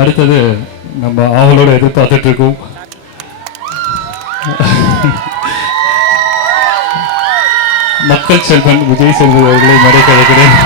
அடுத்தது நம்ம ஆவலோட எதிர்பார்த்துட்டு இருக்கோம் மக்கள் செல்வன் விஜய் செல்வி அவர்களை மடை கலைக்கிறேன்.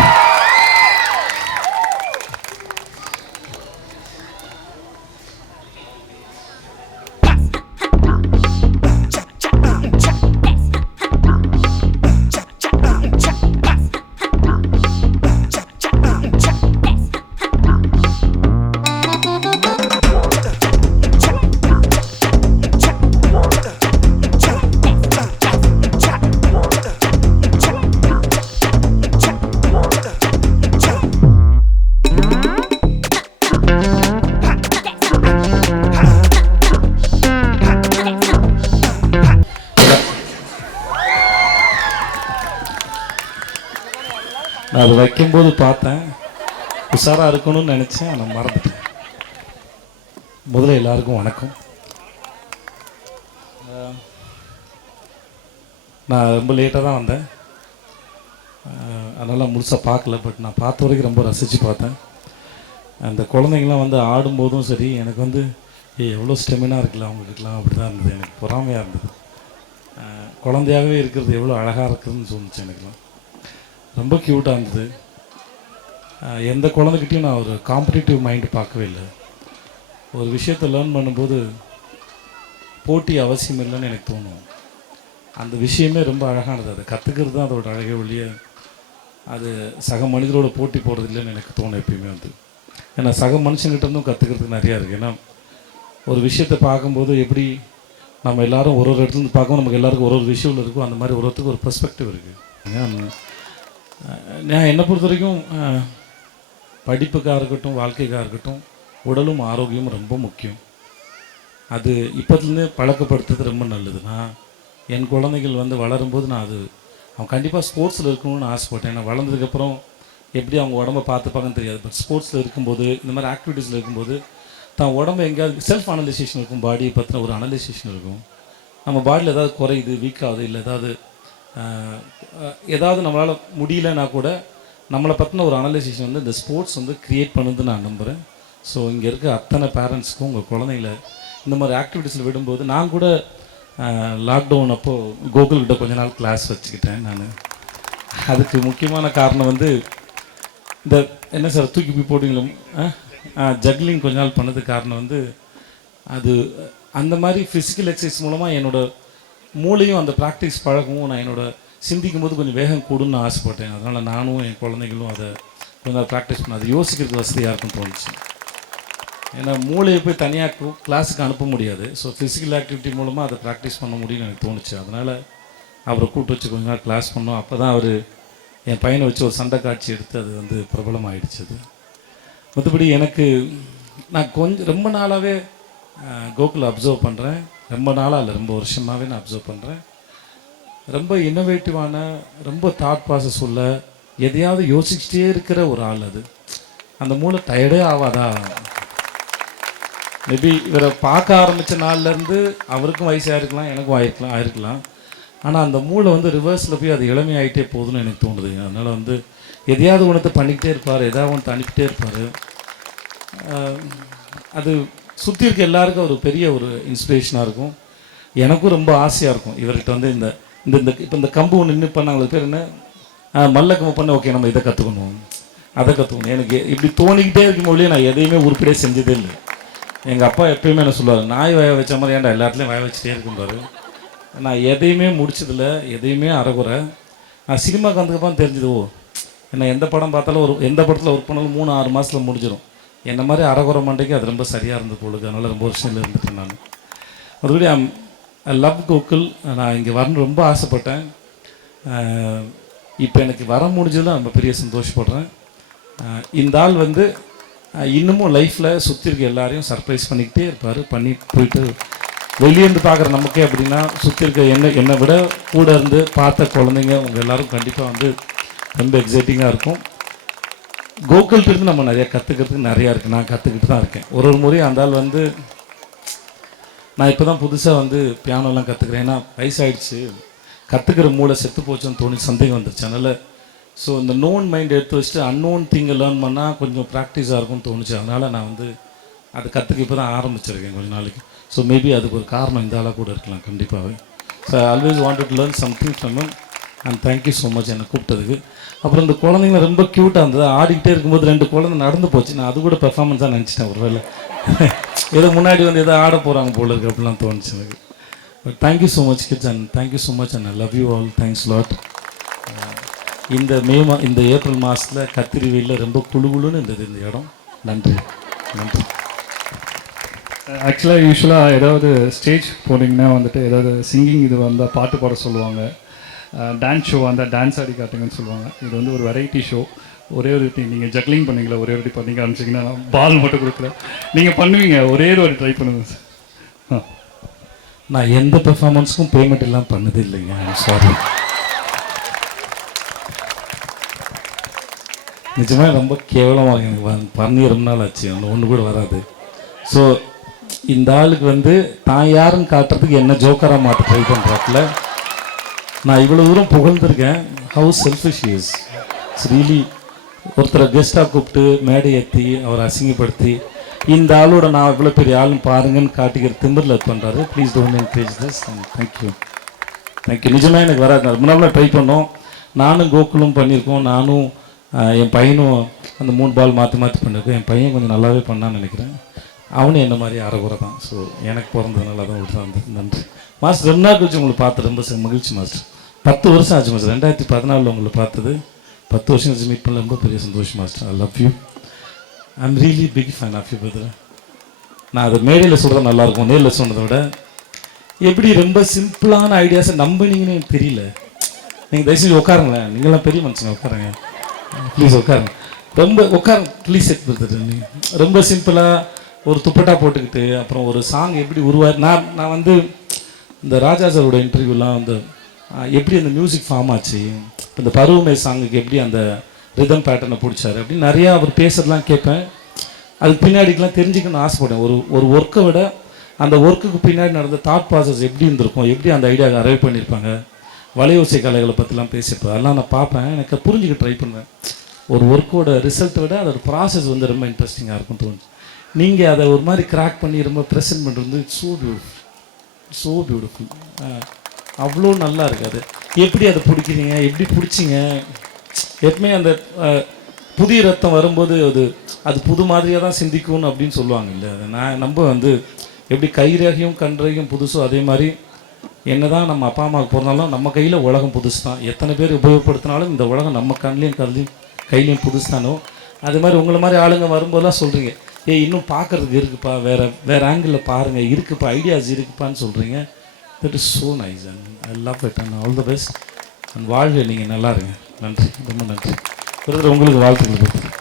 நான் அதை வைக்கும்போது பார்த்தேன், உஷாராக இருக்கணும்னு நினச்சேன், ஆனால் மறந்துட்டேன். முதல்ல எல்லாருக்கும் வணக்கம். நான் ரொம்ப லேட்டாக தான் வந்தேன், அதனால் முழுசாக பார்க்கல. பட் நான் பார்த்த வரைக்கும் ரொம்ப ரசித்து பார்த்தேன். அந்த குழந்தைங்களாம் வந்து ஆடும்போதும் சரி, எனக்கு வந்து எவ்வளோ ஸ்டெமினா இருக்குல்ல அவங்கக்கிட்டலாம், அப்படி தான் இருந்தது. எனக்கு பொறாமையாக இருந்தது. குழந்தையாகவே இருக்கிறது எவ்வளோ அழகாக இருக்குதுன்னு தோணுச்சு. எனக்குலாம் ரொம்ப க்யூட்டாக இருந்தது. எந்த குழந்தைகிட்டையும் நான் ஒரு காம்படிட்டிவ் மைண்டு பார்க்கவே இல்லை. ஒரு விஷயத்தை லேர்ன் பண்ணும்போது போட்டி அவசியம் இல்லைன்னு எனக்கு தோணும். அந்த விஷயமே ரொம்ப அழகானது. அதை கற்றுக்கிறது தான் அதோட அழகே ஒழிய அது சக மனிதரோட போட்டி போடுறது இல்லைன்னு எனக்கு தோணும் எப்பயுமே வந்து. ஏன்னா சக மனுஷங்கிட்ட இருந்தும் கற்றுக்கிறதுக்கு நிறையா இருக்குது. ஏன்னா ஒரு விஷயத்தை பார்க்கும்போது எப்படி நம்ம எல்லோரும் ஒரு ஒரு இடத்துலேருந்து பார்க்கவும் நமக்கு எல்லாருக்கும் ஒரு ஒரு விஷயம் இருக்கும். அந்த மாதிரி ஒரு ஒருத்தருக்கு ஒரு பெர்ஸ்பெக்டிவ் இருக்குது. நான் என்னை பொறுத்த வரைக்கும் படிப்புக்காக இருக்கட்டும், வாழ்க்கைக்காக இருக்கட்டும், உடலும் ஆரோக்கியமும் ரொம்ப முக்கியம். அது இப்போத்துலேருந்து பழக்கப்படுத்துறது ரொம்ப நல்லது. நான் என் குழந்தைகள் வந்து வளரும்போது நான் அவன் கண்டிப்பாக ஸ்போர்ட்ஸில் இருக்கணும்னு ஆசைப்பட்டேன். ஏன்னா வளர்ந்ததுக்கப்புறம் எப்படி அவங்க உடம்பை பார்த்துப்பாங்கன்னு தெரியாது. பட் ஸ்போர்ட்ஸில் இருக்கும்போது, இந்த மாதிரி ஆக்டிவிட்டீஸில் இருக்கும்போது தான் உடம்பு எங்கேயாவது செல்ஃப் அனலைசேஷன் இருக்கும், பாடியை பற்றின ஒரு அனலைசேஷன் இருக்கும். நம்ம பாடியில் ஏதாவது குறையுது, வீக் ஆகுது, இல்லை ஏதாவது நம்மளால் முடியலன்னா கூட நம்மளை பற்றின ஒரு அனலைசேஷன் வந்து இந்த ஸ்போர்ட்ஸ் வந்து க்ரியேட் பண்ணுதுன்னு நான் நம்புகிறேன். ஸோ இங்கே இருக்க அத்தனை பேரண்ட்ஸ்க்கும் உங்கள் குழந்தைங்கள இந்த மாதிரி ஆக்டிவிட்டீஸில் விடும்போது, நான் கூட லாக்டவுன் அப்போது கோகுல்கிட்ட கொஞ்ச நாள் கிளாஸ் வச்சுக்கிட்டேன் நான். அதுக்கு முக்கியமான காரணம் வந்து இந்த என்ன சார் தூக்கி போய் போட்டிங்களோ ஜக்லிங் கொஞ்ச நாள் பண்ணதுக்கு காரணம் வந்து அது அந்த மாதிரி ஃபிசிக்கல் எக்ஸசைஸ் மூலமாக என்னோடய மூளையும் அந்த ப்ராக்டிஸ் பழகவும் நான் என்னோட சிந்திக்கும் போது கொஞ்சம் வேகம் கூடுன்னு ஆசைப்பட்டேன். அதனால் நானும் என் குழந்தைகளும் அதை கொஞ்சம் ப்ராக்டிஸ் பண்ண அது யோசிக்கிறதுக்கு வசதியாக இருக்குன்னு தோணுச்சு. ஏன்னா மூளையை போய் தனியாக கிளாஸுக்கு அனுப்ப முடியாது. ஸோ ஃபிசிக்கல் ஆக்டிவிட்டி மூலமாக அதை ப்ராக்டிஸ் பண்ண முடியும்னு எனக்கு தோணுச்சு. அதனால் அவரை கூப்பிட்டு வச்சு கொஞ்ச நாள் கிளாஸ் பண்ணோம். அப்போ தான் அவர் என் பையனை வச்சு ஒரு சண்டை காட்சி எடுத்து அது வந்து பிரபலமாகிடுச்சு. அது மற்றபடி எனக்கு நான் ரொம்ப நாளாகவே கோகுல் அப்சர்வ் பண்ணுறேன். ரொம்ப நாளாக இல்லை, ரொம்ப வருஷமாகவே நான் அப்சர்வ் பண்ணுறேன். ரொம்ப இன்னோவேட்டிவான, ரொம்ப தாட் ப்ராசஸ் உள்ள, எதையாவது யோசிச்சுட்டே இருக்கிற ஒரு ஆள். அது அந்த மூளை டயர்டே ஆகாதா? மேபி இவரை பார்க்க ஆரம்பித்த நாள்லேருந்து அவருக்கும் வயசாக இருக்கலாம், எனக்கும் ஆயிருக்கலாம். ஆனால் அந்த மூளை வந்து ரிவர்ஸில் போய் அது இளமையாகிட்டே போகுதுன்னு எனக்கு தோணுது. அதனால் வந்து எதையாவது ஒன்றத்தை பண்ணிக்கிட்டே இருப்பார், எதாவது ஒன்று அனுப்பிட்டே இருப்பார். அது சுற்றி இருக்க எல்லாருக்கும் ஒரு பெரிய ஒரு இன்ஸ்பிரேஷனாக இருக்கும். எனக்கும் ரொம்ப ஆசையாக இருக்கும் இவர்கிட்ட வந்து இந்த இப்போ இந்த கம்பு ஒன்று நின்று பண்ணாங்களுக்கு பேர் என்ன, மல்ல கம்பு பண்ண, ஓகே நம்ம இதை கற்றுக்கணும், அதை கற்றுக்கணும். எனக்கு இப்படி தோணிக்கிட்டே இருக்கும்போதே நான் எதையுமே உருப்படியே செஞ்சதே இல்லை. எங்கள் அப்பா எப்பயுமே என்ன சொல்லுவார், நாய் வாய வச்ச மாதிரி ஏன்டா எல்லாத்துலேயும் வாய வச்சுட்டே இருக்கும்பாரு. நான் எதையுமே முடிச்சதில்லை, எதையுமே அறகுறை. நான் சினிமாவுக்கு வந்ததுக்கப்புறம் தெரிஞ்சது, என்ன எந்த படம் பார்த்தாலும் எந்த படத்தில் ஒர்க் பண்ணாலும் 3-6 மாதத்தில் முடிஞ்சிடும். என்ன மாதிரி அறகுறை மண்டைக்கு அது ரொம்ப சரியாக இருந்தது பொழுது. அதனால் ரொம்ப வருஷம் இருந்துட்டேன் நான். மறுபடி ஐ லவ் கோகுல். நான் இங்கே வரணும்னு ரொம்ப ஆசைப்பட்டேன். இப்போ எனக்கு வர முடிஞ்சதில் ரொம்ப பெரிய சந்தோஷப்படுறேன். இந்த ஆள் வந்து இன்னமும் லைஃப்பில் சுற்றி இருக்க எல்லாரையும் சர்ப்ரைஸ் பண்ணிக்கிட்டே இருப்பார். பண்ணி போயிட்டு வெளியேருந்து பார்க்குற நமக்கே அப்படின்னா சுற்றி இருக்க என்னை விட கூட இருந்து பார்த்த குழந்தைங்க உங்கள் எல்லோரும் கண்டிப்பாக வந்து ரொம்ப எக்ஸைட்டிங்காக இருக்கும். கோகுல்கிட்ட நம்ம நிறையா கற்றுக்கிறதுக்கு நிறையா இருக்குது. நான் கற்றுக்கிட்டு தான் இருக்கேன். ஒரு முறையும் அந்த ஆள் வந்து நான் இப்போ தான் புதுசாக வந்து பியானோலாம் கற்றுக்கிறேன். ஏன்னா வயசாகிடுச்சு, கற்றுக்கிற மூளை செத்து போச்சுன்னு தோணி சந்தேகம் வந்துருச்சு. அதனால் ஸோ இந்த நோன் மைண்ட் எடுத்து வச்சுட்டு அன்னோன் திங்கை லேர்ன் பண்ணால் கொஞ்சம் ப்ராக்டிஸாக இருக்கும்னு தோணுச்சு. அதனால் நான் வந்து அது கற்றுக்க இப்போ தான் ஆரம்பிச்சிருக்கேன் கொஞ்ச நாளைக்கு. ஸோ மேபி அதுக்கு ஒரு காரணம் இந்த ஆளாக கூட இருக்கலாம் கண்டிப்பாகவே. So I always wanted to learn something from him and thank you so much என்னை கூப்பிட்டதுக்கு. அப்புறம் இந்த குழந்தைங்க ரொம்ப க்யூட்டாக இருந்தது. ஆடிக்கிட்டே இருக்கும்போது 2 குழந்தை நடந்து போச்சு. நான் அது கூட பெர்ஃபார்மன்ஸாக நினச்சிட்டேன் ஒரு வேலை ஏதோ முன்னாடி வந்து எதோ ஆட போகிறாங்க போல இருக்கு அப்படிலாம் தோணுச்சு எனக்கு. But thank you so much kids and thank you so much and I love you all. Thanks lot. இந்த ஏப்ரல் மாதத்தில் கத்திரி வெயிலில் ரொம்ப குழுன்னு இருந்தது இந்த இடம். நன்றி நன்றி. ஆக்சுவலாக யூஸ்வலாக ஏதாவது ஸ்டேஜ் போனீங்கன்னா வந்துட்டு ஏதாவது சிங்கிங் இது வந்தால் பாட்டு பாட சொல்லுவாங்க, டான்ஸ் ஷோ வந்தால் டான்ஸ் ஆடி காட்டுங்கன்னு சொல்லுவாங்க. இது வந்து ஒரு வெரைட்டி ஷோ. ஒரே ஒரு நீங்கள் ஜக்லிங் பண்ணீங்களா, ஒரே ஒரு பண்ணீங்க ஆரம்பிச்சிங்கன்னா பால் மட்டும் கொடுக்கல, நீங்கள் பண்ணுவீங்க, ஒரே ஒரு ட்ரை பண்ணுங்க சார். நான் எந்த பெர்ஃபார்மன்ஸுக்கும் பேமெண்ட் எல்லாம் பண்ணது இல்லைங்க. சாரி. நிஜமாக ரொம்ப கேவலமாக எனக்கு பண்ணி ரொம்ப நாள் ஆச்சு. ஒன்று கூட வராது. ஸோ இந்த ஆளுக்கு வந்து தான் யாருன்னு காட்டுறதுக்கு என்ன ஜோக்கராக மாற்ற ட்ரை பண்ணுறாப்புல. நான் இவ்வளோ தூரம் புகழ்ந்துருக்கேன். How selfish is. It's really ஒருத்தரை கெஸ்ட்டாக கூப்பிட்டு மேடை ஏற்றி அவரை அசிங்கப்படுத்தி இந்த ஆளோட நான் இவ்வளோ பெரிய ஆளுன்னு பாருங்கன்னு காட்டிக்கிற திமிரில் பண்ணுறாரு. Please don't encourage this. Thank you thank you. நிஜமாக எனக்கு வராது. முன்னாள் ட்ரை பண்ணோம். நானும் கோகுலும் பண்ணியிருக்கோம். நானும் என் பையனும் அந்த 3 பால் மாற்றி பண்ணியிருக்கோம். என் பையன் கொஞ்சம் நல்லாவே பண்ணான்னு நினைக்கிறேன். அவனும் என்ன மாதிரி அரைகுறை தான். ஸோ எனக்கு பிறந்ததுனால தான் விட்டு தான். நன்றி மாஸ்டர். 2 நாள் கழிச்சு உங்களை பார்த்து ரொம்ப மகிழ்ச்சி மாஸ்டர். 10 வருஷம் ஆச்சு மாஸ்டர். 2014 உங்களை பார்த்தது. 10 வருஷம் கழிச்சு மீட் பண்ணல. ரொம்ப பெரிய சந்தோஷம் master. I love you. I am really big fan of you brother. நான் அதை மேடையில் சொல்கிறது நல்லாயிருக்கும். நேரில் சொன்னதை விட எப்படி ரொம்ப சிம்பிளான ஐடியாஸை நம்பினீங்கன்னு எனக்கு தெரியல. நீங்கள் தயவுசெய்து உட்காருங்களேன். நீங்களாம் பெரிய மனுஷங்க, உட்காருங்க ப்ளீஸ். உட்காருங்க. ரொம்ப உட்காருங்க ப்ளீஸ். பிரதர் ரொம்ப சிம்பிளாக ஒரு துப்பட்டா போட்டுக்கிட்டு அப்புறம் ஒரு சாங் எப்படி நான் வந்து இந்த ராஜா சாரோட இன்டர்வியூலாம் வந்து எப்படி அந்த மியூசிக் ஃபார்ம் ஆச்சு, இந்த பருவமே சாங்குக்கு எப்படி அந்த ரிதம் பேட்டர்னை பிடிச்சாரு அப்படின்னு நிறையா அவர் பேசுறதுலாம் கேட்பேன். அதுக்கு பின்னாடிக்கெலாம் தெரிஞ்சுக்கணும்னு ஆசைப்பட்டேன். ஒரு ஒர்க்கை விட அந்த ஒர்க்குக்கு பின்னாடி நடந்த தாட் ப்ராசஸ் எப்படி இருந்திருக்கும், எப்படி அந்த ஐடியா அரைவ் பண்ணியிருப்பாங்க, வலையோசை கலைகளை பற்றிலாம் பேசியிருப்பேன். அதெல்லாம் நான் பார்ப்பேன். எனக்கு புரிஞ்சுக்க ட்ரை பண்ணுவேன். ஒரு ஒர்க்கோட ரிசல்ட்டை விட அதோட ப்ராசஸ் வந்து ரொம்ப இன்ட்ரெஸ்டிங்காக இருக்கும் தோணுச்சு. நீங்கள் அதை ஒரு மாதிரி கிராக் பண்ணி ரொம்ப ப்ரெசென்ட் பண்ணுறது ஸோ பியூட்டிஃபுல், ஸோ பியூட்டிஃபுல். அவ்வளோ நல்லா இருக்காது. எப்படி அதை பிடிக்கிறீங்க, எப்படி பிடிச்சிங்க? எப்பவுமே அந்த புதிய ரத்தம் வரும்போது அது புது மாதிரியாக தான் சிந்திக்கும்னு அப்படின்னு சொல்லுவாங்க இல்லை? அதை நம்ம வந்து எப்படி கைரேகையும் கன்றையும் புதுசோ அதே மாதிரி என்ன தான் நம்ம அப்பா அம்மாவுக்கு பிறந்தாலும் நம்ம கையில் உலகம் புதுசு தான். எத்தனை பேர் உபயோகப்படுத்தினாலும் இந்த உலகம் நம்ம கண்லேயும் கையிலையும் புதுசு தானோ. அது மாதிரி உங்களை மாதிரி ஆளுங்க வரும்போதெல்லாம் சொல்கிறீங்க, இன்னும் பார்க்குறதுக்கு இருக்குப்பா, வேறு ஆங்கிளில் பாருங்கள், இருக்குப்பா, ஐடியாஸ் இருக்குப்பான்னு சொல்கிறீங்க. That is so nice and I love it and all the best. And வாழ்க. நீங்கள் நல்லா இருங்க. நன்றி, ரொம்ப நன்றி. உங்களுக்கு வாழ்த்துக்கள்.